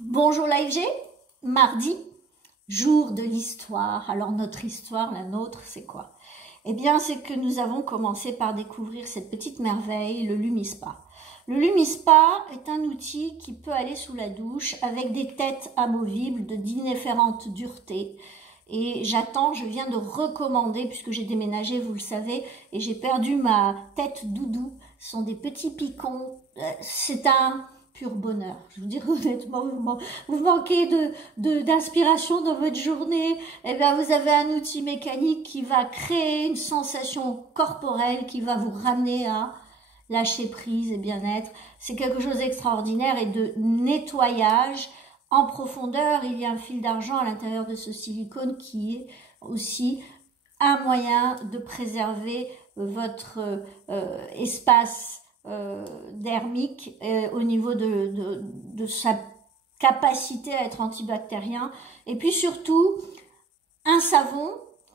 Bonjour l'AFG, mardi, jour de l'histoire. Alors notre histoire, la nôtre, c'est quoi? Eh bien, c'est que nous avons commencé par découvrir cette petite merveille, le Lumispa. Le Lumispa est un outil qui peut aller sous la douche avec des têtes amovibles de différentes duretés. Et je viens de recommander, puisque j'ai déménagé, vous le savez, et j'ai perdu ma tête doudou. Ce sont des petits picons. C'est un pur bonheur. Je vous dis honnêtement, vous manquez d'inspiration dans votre journée. Eh bien, vous avez un outil mécanique qui va créer une sensation corporelle, qui va vous ramener à lâcher prise et bien-être. C'est quelque chose d'extraordinaire et de nettoyage en profondeur. Il y a un fil d'argent à l'intérieur de ce silicone qui est aussi un moyen de préserver votre espace dermique au niveau de sa capacité à être antibactérien. Et puis surtout, un savon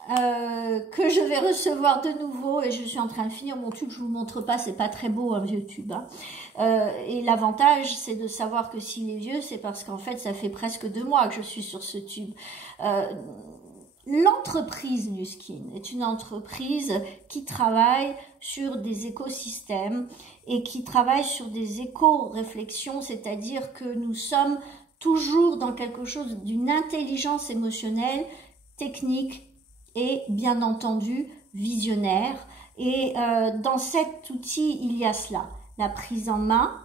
que je vais recevoir de nouveau, et je suis en train de finir mon tube, je vous montre pas, c'est pas très beau un vieux tube, hein. Et l'avantage c'est de savoir que s'il est vieux, c'est parce qu'en fait ça fait presque 2 mois que je suis sur ce tube. L'entreprise Nuskin est une entreprise qui travaille sur des écosystèmes et qui travaille sur des éco-réflexions, c'est-à-dire que nous sommes toujours dans quelque chose d'une intelligence émotionnelle, technique et bien entendu visionnaire. Et dans cet outil, il y a cela, la prise en main,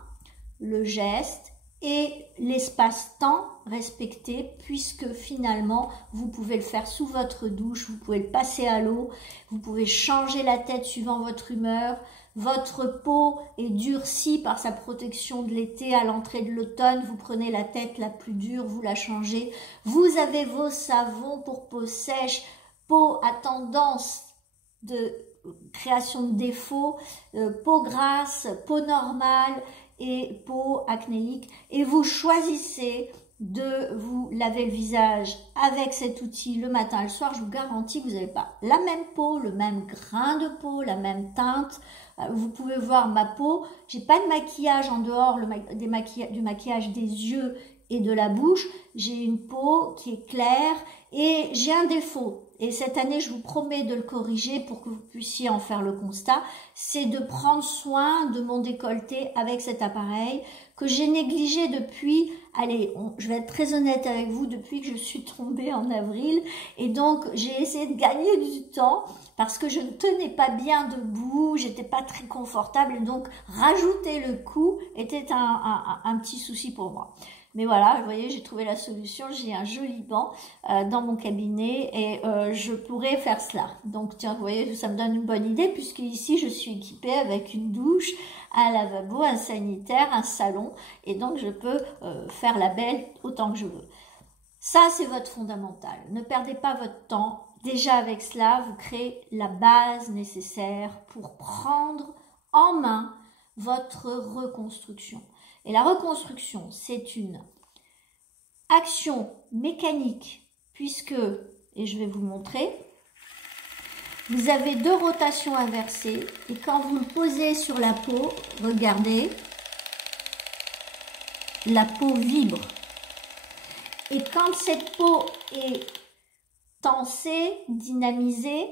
le geste et l'espace-temps respecté, puisque finalement, vous pouvez le faire sous votre douche, vous pouvez le passer à l'eau, vous pouvez changer la tête suivant votre humeur. Votre peau est durcie par sa protection de l'été. À l'entrée de l'automne, vous prenez la tête la plus dure, vous la changez. Vous avez vos savons pour peau sèche, peau à tendance de création de défauts, peau grasse, peau normale et peau acnéique, et vous choisissez de vous laver le visage avec cet outil le matin et le soir. Je vous garantis que vous n'avez pas la même peau, le même grain de peau, la même teinte. Vous pouvez voir ma peau, j'ai pas de maquillage en dehors du maquillage des yeux et de la bouche. J'ai une peau qui est claire et j'ai un défaut. Et cette année, je vous promets de le corriger pour que vous puissiez en faire le constat. C'est de prendre soin de mon décolleté avec cet appareil que j'ai négligé depuis, allez, je vais être très honnête avec vous, depuis que je suis tombée en avril. Et donc, j'ai essayé de gagner du temps parce que je ne tenais pas bien debout, j'étais pas très confortable. Et donc, rajouter le coup était un petit souci pour moi. Mais voilà, vous voyez, j'ai trouvé la solution. J'ai un joli banc dans mon cabinet et je pourrais faire cela. Donc, tiens, vous voyez, ça me donne une bonne idée puisque ici, je suis équipée avec une douche, un lavabo, un sanitaire, un salon. Et donc, je peux faire la belle autant que je veux. Ça, c'est votre fondamental. Ne perdez pas votre temps. Déjà, avec cela, vous créez la base nécessaire pour prendre en main votre reconstruction. Et la reconstruction, c'est une action mécanique puisque, et je vais vous montrer, vous avez 2 rotations inversées et quand vous le posez sur la peau, regardez, la peau vibre. Et quand cette peau est tensée, dynamisée,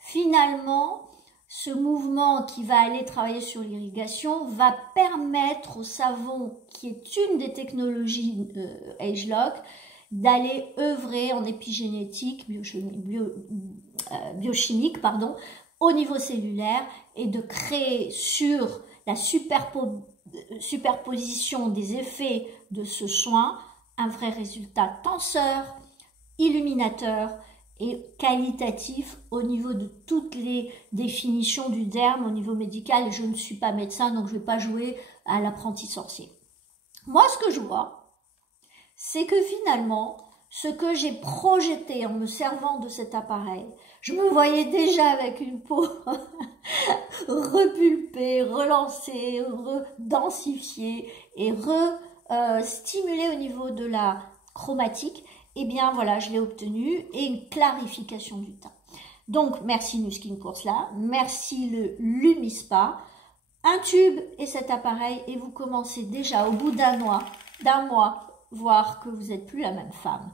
finalement, ce mouvement qui va aller travailler sur l'irrigation va permettre au savon, qui est une des technologies ageLOC, d'aller œuvrer en épigénétique, biochimique, au niveau cellulaire et de créer sur la superposition des effets de ce soin un vrai résultat tenseur, illuminateur et qualitatif au niveau de toutes les définitions du derme au niveau médical. Je ne suis pas médecin, donc je ne vais pas jouer à l'apprenti sorcier. Moi, ce que je vois, c'est que finalement, ce que j'ai projeté en me servant de cet appareil, je me voyais déjà avec une peau repulpée, relancée, redensifiée et stimulée au niveau de la chromatique. Eh bien voilà, je l'ai obtenu et une clarification du teint. Donc merci Nuskin pour cela, merci le Lumispa, un tube et cet appareil et vous commencez déjà au bout d'un mois voir que vous n'êtes plus la même femme.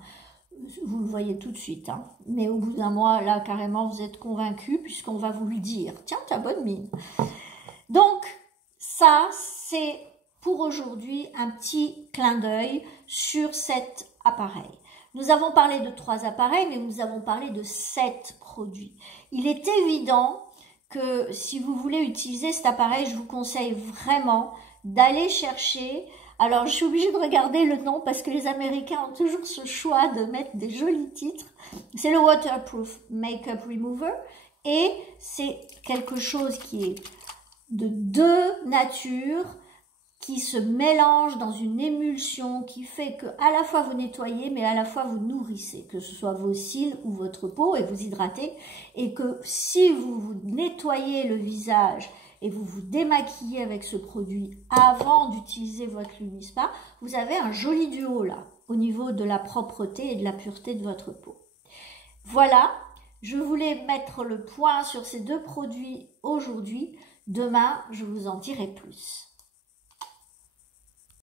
Vous le voyez tout de suite, hein. Mais au bout d'un mois, là, carrément, vous êtes convaincu puisqu'on va vous le dire. Tiens, t'as bonne mine. Donc, ça, c'est pour aujourd'hui un petit clin d'œil sur cet appareil. Nous avons parlé de 3 appareils, mais nous avons parlé de 7 produits. Il est évident que si vous voulez utiliser cet appareil, je vous conseille vraiment d'aller chercher. Alors, je suis obligée de regarder le nom parce que les Américains ont toujours ce choix de mettre des jolis titres. C'est le Waterproof Makeup Remover et c'est quelque chose qui est de 2 natures qui se mélangent dans une émulsion qui fait que à la fois vous nettoyez mais à la fois vous nourrissez, que ce soit vos cils ou votre peau et vous hydratez, et que si vous vous nettoyez le visage et vous vous démaquillez avec ce produit avant d'utiliser votre Lumispa, vous avez un joli duo là, au niveau de la propreté et de la pureté de votre peau. Voilà, je voulais mettre le point sur ces 2 produits aujourd'hui. Demain, je vous en dirai plus.